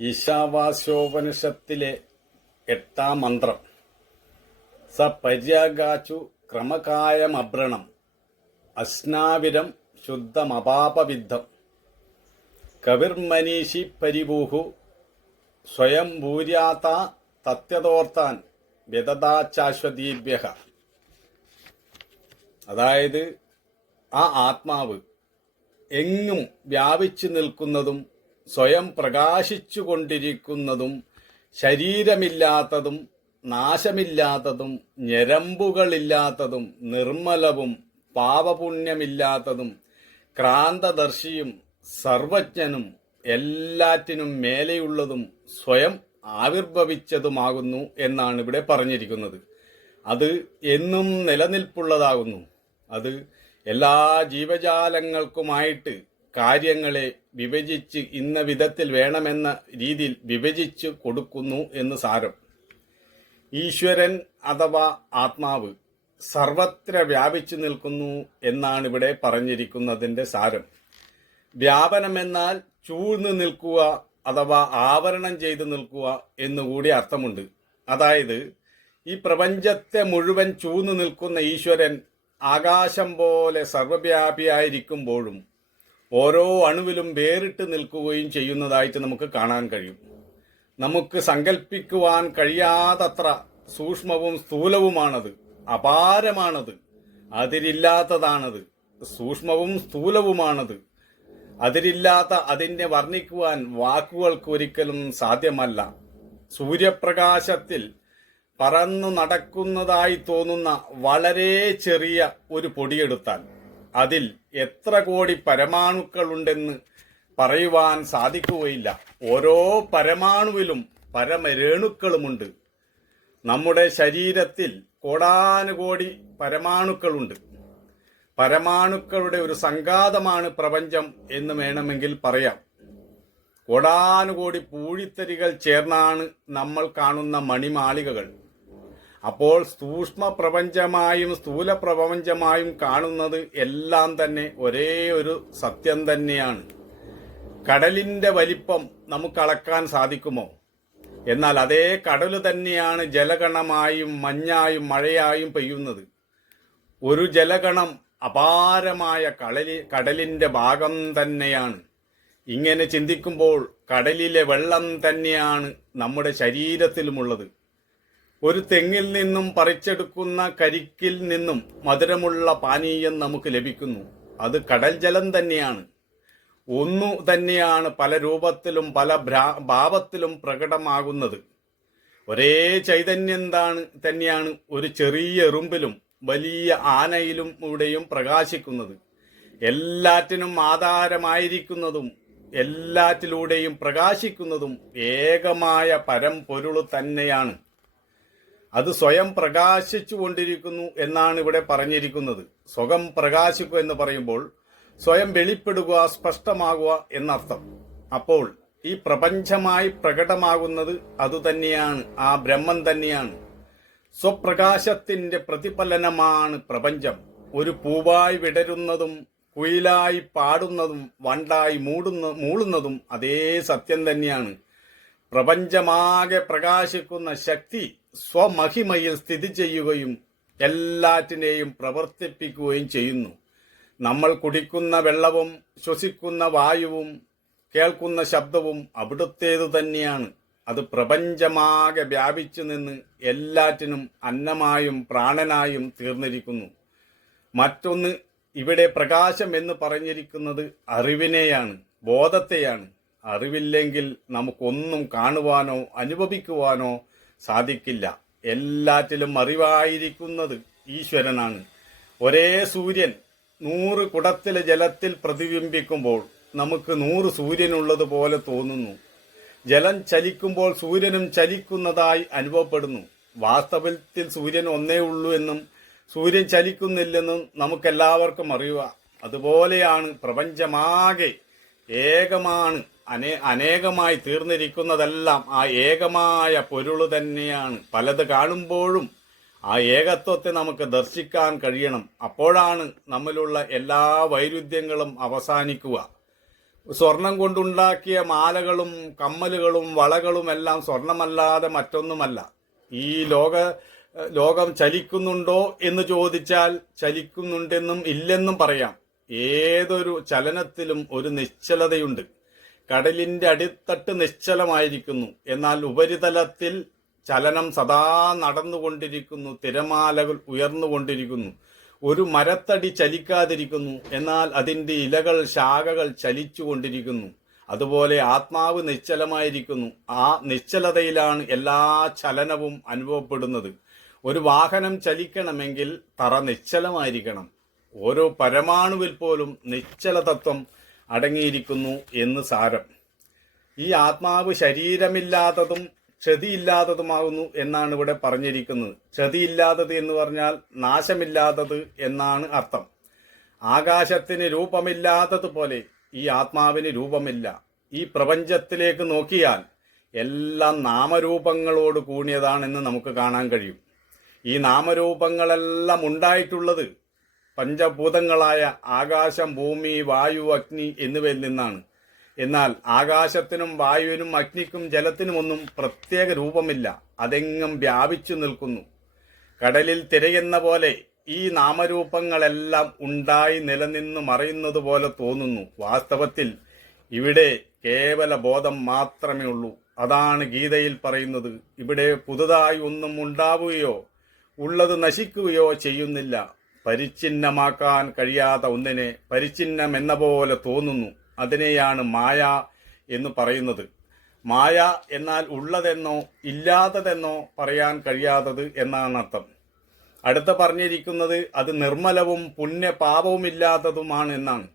ഈശാവാസ്യോപനിഷത്തിലെ 8-ാം മന്ത്രം. സ പര്യാഗാച്ചു ക്രമകായമബ്രണം അസ്നാവിരം ശുദ്ധമപാപവിദ്ധം കവിർമനീഷി പരിഭൂഹു സ്വയം ഭൂര്യാത തത്യതോർത്താൻ വ്യതതാച്ചാശ്വതീഭ്യ. അതായത് ആ ആത്മാവ് എങ്ങും വ്യാപിച്ചു നിൽക്കുന്നതും സ്വയം പ്രകാശിച്ചു കൊണ്ടിരിക്കുന്നതും ശരീരമില്ലാത്തതും നാശമില്ലാത്തതും ഞരമ്പുകളില്ലാത്തതും നിർമ്മലവും പാപപുണ്യമില്ലാത്തതും ക്രാന്തദർശിയും സർവജ്ഞനും എല്ലാറ്റിനും മേലെയുള്ളതും സ്വയം ആവിർഭവിച്ചതുമാകുന്നു എന്നാണ് ഇവിടെ പറഞ്ഞിരിക്കുന്നത്. അത് എന്നും നിലനിൽപ്പുള്ളതാകുന്നു. അത് എല്ലാ ജീവജാലങ്ങൾക്കുമായിട്ട് കാര്യങ്ങളെ വിഭജിച്ച് ഇന്ന വിധത്തിൽ വേണമെന്ന രീതിയിൽ വിഭജിച്ച് കൊടുക്കുന്നു എന്ന് സാരം. ഈശ്വരൻ അഥവാ ആത്മാവ് സർവത്ര വ്യാപിച്ചു നിൽക്കുന്നു എന്നാണ് ഇവിടെ പറഞ്ഞിരിക്കുന്നതിൻ്റെ സാരം. വ്യാപനമെന്നാൽ ചൂഴ്ന്നു നിൽക്കുക അഥവാ ആവരണം ചെയ്തു നിൽക്കുക എന്നുകൂടി അർത്ഥമുണ്ട്. അതായത് ഈ പ്രപഞ്ചത്തെ മുഴുവൻ ചൂഴ്ന്നു നിൽക്കുന്ന ഈശ്വരൻ ആകാശം പോലെ സർവ്വവ്യാപിയായിരിക്കുമ്പോഴും ഓരോ അണുവിലും വേറിട്ട് നിൽക്കുകയും ചെയ്യുന്നതായിട്ട് നമുക്ക് കാണാൻ കഴിയും. നമുക്ക് സങ്കല്പിക്കുവാൻ കഴിയാതത്ര സൂക്ഷ്മവും സ്ഥൂലവുമാണത്, അപാരമാണത്, അതിരില്ലാത്തതാണത്. സൂക്ഷ്മവും സ്ഥൂലവുമാണത്, അതിരില്ലാത്ത അതിനെ വർണ്ണിക്കുവാൻ വാക്കുകൾക്കൊരിക്കലും സാധ്യമല്ല. സൂര്യപ്രകാശത്തിൽ പറന്നു നടക്കുന്നതായി തോന്നുന്ന വളരെ ചെറിയ ഒരു പൊടിയെടുത്താൽ അതിൽ എത്ര കോടി പരമാണുക്കളുണ്ടെന്ന് പറയുവാൻ സാധിക്കുകയില്ല. ഓരോ പരമാണുവിലും പരമരേണുക്കളുമുണ്ട്. നമ്മുടെ ശരീരത്തിൽ കോടാനുകോടി പരമാണുക്കളുണ്ട്. പരമാണുക്കളുടെ ഒരു സംഘാതമാണ് പ്രപഞ്ചം എന്ന് വേണമെങ്കിൽ പറയാം. കോടാനുകോടി പൂഴിത്തരികൾ ചേർന്നാണ് നമ്മൾ കാണുന്ന മണിമാളികകൾ. അപ്പോൾ സൂക്ഷ്മ പ്രപഞ്ചമായും സ്ഥൂല പ്രപഞ്ചമായും കാണുന്നത് എല്ലാം തന്നെ ഒരേ ഒരു സത്യം തന്നെയാണ്. കടലിന്റെ വലിപ്പം നമുക്ക് അളക്കാൻ സാധിക്കുമോ? എന്നാൽ അതേ കടൽ തന്നെയാണ് ജലഗണമായും മഞ്ഞായും മഴയായും പെയ്യുന്നത്. ഒരു ജലഗണം അപാരമായ കടലിന്റെ ഭാഗം തന്നെയാണ്. ഇങ്ങനെ ചിന്തിക്കുമ്പോൾ കടലിലെ വെള്ളം തന്നെയാണ് നമ്മുടെ ശരീരത്തിലുമുള്ളത്. ഒരു തെങ്ങിൽ നിന്നും പറിച്ചെടുക്കുന്ന കരിക്കിൽ നിന്നും മധുരമുള്ള പാനീയം നമുക്ക് ലഭിക്കുന്നു. അത് കടൽ ജലം തന്നെയാണ്. ഒന്നു തന്നെയാണ് പല രൂപത്തിലും പല ഭാവത്തിലും പ്രകടമാകുന്നത്. ഒരേ ചൈതന്യം തന്നെയാണ് ഒരു ചെറിയ എറുമ്പിലും വലിയ ആനയിലും ഇവിടെയും പ്രകാശിക്കുന്നത്. എല്ലാറ്റിനും ആധാരമായിരിക്കുന്നതും എല്ലാറ്റിലൂടെയും പ്രകാശിക്കുന്നതും ഏകമായ പരംപൊരുൾ തന്നെയാണ്. അത് സ്വയം പ്രകാശിച്ചു കൊണ്ടിരിക്കുന്നു എന്നാണ് ഇവിടെ പറഞ്ഞിരിക്കുന്നത്. സ്വയം പ്രകാശിക്കുക എന്ന് പറയുമ്പോൾ സ്വയം വെളിപ്പെടുക, സ്പഷ്ടമാകുക എന്നർത്ഥം. അപ്പോൾ ഈ പ്രപഞ്ചമായി പ്രകടമാകുന്നത് അതുതന്നെയാണ്, ആ ബ്രഹ്മം തന്നെയാണ്. സ്വപ്രകാശത്തിന്റെ പ്രതിഫലനമാണ് പ്രപഞ്ചം. ഒരു പൂവായി വിടരുന്നതും കുയിലായി പാടുന്നതും വണ്ടായി മൂളുന്നതും അതേ സത്യം തന്നെയാണ്. പ്രപഞ്ചമാകെ പ്രകാശിക്കുന്ന ശക്തി സ്വമഹിമയിൽ സ്ഥിതി ചെയ്യുകയും എല്ലാറ്റിനെയും പ്രവർത്തിപ്പിക്കുകയും ചെയ്യുന്നു. നമ്മൾ കുടിക്കുന്ന വെള്ളവും ശ്വസിക്കുന്ന വായുവും കേൾക്കുന്ന ശബ്ദവും അവിടുത്തേതു തന്നെയാണ്. അത് പ്രപഞ്ചമാകെ വ്യാപിച്ചു നിന്ന് എല്ലാറ്റിനും അന്നമായും പ്രാണനായും തീർന്നിരിക്കുന്നു. മറ്റൊന്ന്, ഇവിടെ പ്രകാശം എന്ന് പറഞ്ഞിരിക്കുന്നത് അറിവിനെയാണ്, ബോധത്തെയാണ്. അറിവില്ലെങ്കിൽ നമുക്കൊന്നും കാണുവാനോ അനുഭവിക്കുവാനോ സാധിക്കില്ല. എല്ലാറ്റിലും അറിവായിരിക്കുന്നത് ഈശ്വരനാണ്. ഒരേ സൂര്യൻ 100 കുടത്തിലെ ജലത്തിൽ പ്രതിബിംബിക്കുമ്പോൾ നമുക്ക് 100 സൂര്യനുള്ളതുപോലെ തോന്നുന്നു. ജലം ചലിക്കുമ്പോൾ സൂര്യനും ചലിക്കുന്നതായി അനുഭവപ്പെടുന്നു. വാസ്തവത്തിൽ സൂര്യൻ ഒന്നേ ഉള്ളൂ എന്നും സൂര്യൻ ചലിക്കുന്നില്ലെന്നും നമുക്കെല്ലാവർക്കും അറിയുക. അതുപോലെയാണ് പ്രപഞ്ചമാകെ ഏകമാണ്. അനേകമായി തീർന്നിരിക്കുന്നതെല്ലാം ആ ഏകമായ പൊരുള് തന്നെയാണ്. പലത് കാണുമ്പോഴും ആ ഏകത്വത്തെ നമുക്ക് ദർശിക്കാൻ കഴിയണം. അപ്പോഴാണ് നമ്മിലുള്ള എല്ലാ വൈരുദ്ധ്യങ്ങളും അവസാനിക്കുക. സ്വർണം കൊണ്ടുണ്ടാക്കിയ മാലകളും കമ്മലുകളും വളകളും എല്ലാം സ്വർണമല്ലാതെ മറ്റൊന്നുമല്ല. ഈ ലോകം ചലിക്കുന്നുണ്ടോ എന്ന് ചോദിച്ചാൽ ചലിക്കുന്നുണ്ടെന്നും ഇല്ലെന്നും പറയാം. ഏതൊരു ചലനത്തിലും ഒരു നിശ്ചലതയുണ്ട്. കടലിന്റെ അടിത്തട്ട് നിശ്ചലമായിരിക്കുന്നു, എന്നാൽ ഉപരിതലത്തിൽ ചലനം സദാ നടന്നുകൊണ്ടിരിക്കുന്നു. തിരമാലകൾ ഉയർന്നുകൊണ്ടിരിക്കുന്നു. ഒരു മരത്തടി ചലിക്കാതിരിക്കുന്നു, എന്നാൽ അതിന്റെ ഇലകൾ ശാഖകൾ ചലിച്ചുകൊണ്ടിരിക്കുന്നു. അതുപോലെ ആത്മാവ് നിശ്ചലമായിരിക്കുന്നു. ആ നിശ്ചലതയിലാണ് എല്ലാ ചലനവും അനുഭവപ്പെടുന്നത്. ഒരു വാഹനം ചലിക്കണമെങ്കിൽ തറ നിശ്ചലമായിരിക്കണം. ഓരോ പരമാണുവിൽ പോലും നിശ്ചലതത്വം അടങ്ങിയിരിക്കുന്നു എന്ന് സാരം. ഈ ആത്മാവ് ശരീരമില്ലാത്തതും ക്ഷതിയില്ലാത്തതുമാകുന്നു എന്നാണ് ഇവിടെ പറഞ്ഞിരിക്കുന്നത്. ക്ഷതിയില്ലാത്തത് എന്ന് പറഞ്ഞാൽ നാശമില്ലാത്തത് എന്നാണ് അർത്ഥം. ആകാശത്തിന് രൂപമില്ലാത്തതുപോലെ ഈ ആത്മാവിന് രൂപമില്ല. ഈ പ്രപഞ്ചത്തിലേക്ക് നോക്കിയാൽ എല്ലാം നാമരൂപങ്ങളോട് കൂടിയതാണെന്ന് നമുക്ക് കാണാൻ കഴിയും. ഈ നാമരൂപങ്ങളെല്ലാം ഉണ്ടായിട്ടുള്ളത് പഞ്ചഭൂതങ്ങളായ ആകാശം, ഭൂമി, വായു, അഗ്നി എന്നിവയിൽ നിന്നാണ്. എന്നാൽ ആകാശത്തിനും വായുവിനും അഗ്നിക്കും ജലത്തിനുമൊന്നും പ്രത്യേക രൂപമില്ല. അതെങ്ങും വ്യാപിച്ചു നിൽക്കുന്നു. കടലിൽ തിരയെന്ന പോലെ ഈ നാമരൂപങ്ങളെല്ലാം ഉണ്ടായി നിലനിന്ന് മറയുന്നത് പോലെ തോന്നുന്നു. വാസ്തവത്തിൽ ഇവിടെ കേവല ബോധം മാത്രമേ ഉള്ളൂ. അതാണ് ഗീതയിൽ പറയുന്നത്. ഇവിടെ പുതുതായി ഒന്നും ഉണ്ടാവുകയോ ഉള്ളത് നശിക്കുകയോ ചെയ്യുന്നില്ല. പരിച്ഛിന്നമാക്കാൻ കഴിയാത്ത ഒന്നിനെ പരിച്ഛിന്നം എന്ന പോലെ തോന്നുന്നു. അതിനെയാണ് മായ എന്ന് പറയുന്നത്. മായ എന്നാൽ ഉള്ളതെന്നോ ഇല്ലാത്തതെന്നോ പറയാൻ കഴിയാത്തത് എന്നാണ് അർത്ഥം. അടുത്ത പറഞ്ഞിരിക്കുന്നത് അത് നിർമ്മലവും പുണ്യപാപവുമില്ലാത്തതുമാണ് എന്നാണ്.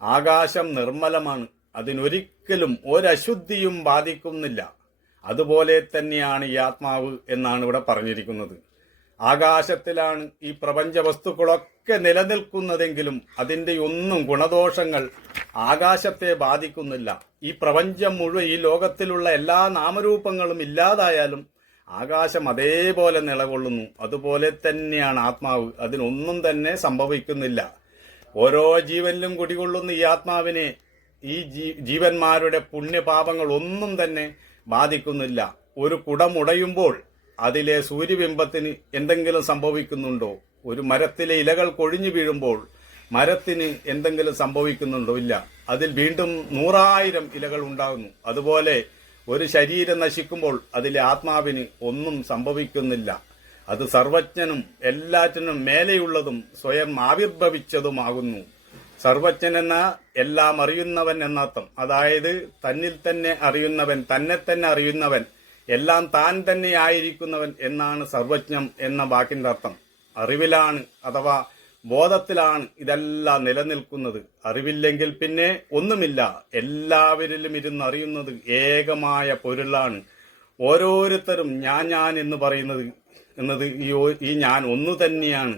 ആകാശം നിർമ്മലമാണ്. അതിനൊരിക്കലും ഒരശുദ്ധിയും ബാധിക്കുന്നില്ല. അതുപോലെ തന്നെയാണ് ഈ ആത്മാവ് എന്നാണ് ഇവിടെ പറഞ്ഞിരിക്കുന്നത്. ആകാശത്തിലാണ് ഈ പ്രപഞ്ച വസ്തുക്കളൊക്കെ നിലനിൽക്കുന്നതെങ്കിലും അതിൻ്റെ ഒന്നും ഗുണദോഷങ്ങൾ ആകാശത്തെ ബാധിക്കുന്നില്ല. ഈ പ്രപഞ്ചം മുഴുവൻ, ഈ ലോകത്തിലുള്ള എല്ലാ നാമരൂപങ്ങളും ഇല്ലാതായാലും ആകാശം അതേപോലെ നിലകൊള്ളുന്നു. അതുപോലെ തന്നെയാണ് ആത്മാവ്. അതിനൊന്നും തന്നെ സംഭവിക്കുന്നില്ല. ഓരോ ജീവനിലും കുടികൊള്ളുന്ന ഈ ആത്മാവിനെ ഈ ജീവന്മാരുടെ പുണ്യപാപങ്ങൾ ഒന്നും തന്നെ ബാധിക്കുന്നില്ല. ഒരു കുടമുടയുമ്പോൾ അതിലെ സൂര്യബിംബത്തിന് എന്തെങ്കിലും സംഭവിക്കുന്നുണ്ടോ? ഒരു മരത്തിലെ ഇലകൾ കൊഴിഞ്ഞു വീഴുമ്പോൾ മരത്തിന് എന്തെങ്കിലും സംഭവിക്കുന്നുണ്ടോ? ഇല്ല. അതിൽ വീണ്ടും 100,000 ഇലകൾ ഉണ്ടാകുന്നു. അതുപോലെ ഒരു ശരീരം നശിക്കുമ്പോൾ അതിലെ ആത്മാവിന് ഒന്നും സംഭവിക്കുന്നില്ല. അത് സർവജ്ഞനും എല്ലാറ്റിനും മേലെയുള്ളതും സ്വയം ആവിർഭവിച്ചതുമാകുന്നു. സർവജ്ഞൻ എന്ന എല്ലാം അറിയുന്നവൻ എന്നർത്ഥം. അതായത് തന്നിൽ തന്നെ അറിയുന്നവൻ, തന്നെ തന്നെ അറിയുന്നവൻ, എല്ലാം താൻ തന്നെ ആയിരിക്കുന്നവൻ എന്നാണ് സർവജ്ഞം എന്ന വാക്കിന്റെ അർത്ഥം. അറിവിലാണ് അഥവാ ബോധത്തിലാണ് ഇതെല്ലാം നിലനിൽക്കുന്നത്. അറിവില്ലെങ്കിൽ പിന്നെ ഒന്നുമില്ല. എല്ലാവരിലും ഇരുന്ന് അറിയുന്നത് ഏകമായ പൊരുളാണ്. ഓരോരുത്തരും ഞാൻ എന്ന് പറയുന്നത് ഈ ഞാൻ ഒന്നു തന്നെയാണ്.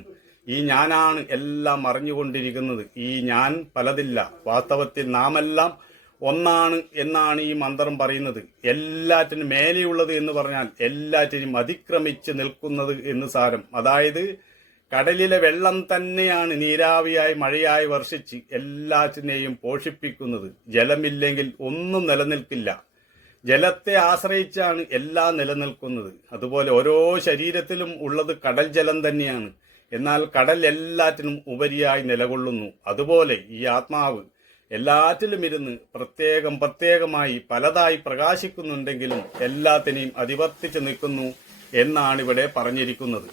ഈ ഞാനാണ് എല്ലാം അറിഞ്ഞുകൊണ്ടിരിക്കുന്നത്. ഈ ഞാൻ പലതില്ല. വാസ്തവത്തിൽ നാമെല്ലാം ഒന്നാണ് എന്നാണ് ഈ മന്ത്രം പറയുന്നത്. എല്ലാറ്റിനും മേലെയുള്ളത് എന്ന് പറഞ്ഞാൽ എല്ലാറ്റിനും അതിക്രമിച്ച് നിൽക്കുന്നത് എന്ന് സാരം. അതായത് കടലിലെ വെള്ളം തന്നെയാണ് നീരാവിയായി മഴയായി വർഷിച്ച് എല്ലാറ്റിനെയും പോഷിപ്പിക്കുന്നത്. ജലമില്ലെങ്കിൽ ഒന്നും നിലനിൽക്കില്ല. ജലത്തെ ആശ്രയിച്ചാണ് എല്ലാം നിലനിൽക്കുന്നത്. അതുപോലെ ഓരോ ശരീരത്തിലും ഉള്ളത് കടൽ ജലം തന്നെയാണ്. എന്നാൽ കടൽ എല്ലാറ്റിനും ഉപരിയായി നിലകൊള്ളുന്നു. അതുപോലെ ഈ ആത്മാവ് എല്ലാറ്റിലും ഇരുന്ന് പ്രത്യേകമായി പലതായി പ്രകാശിക്കുന്നുണ്ടെങ്കിലും എല്ലാത്തിനെയും അധിവർത്തിച്ച് നിൽക്കുന്നു എന്നാണ് ഇവിടെ പറഞ്ഞിരിക്കുന്നത്.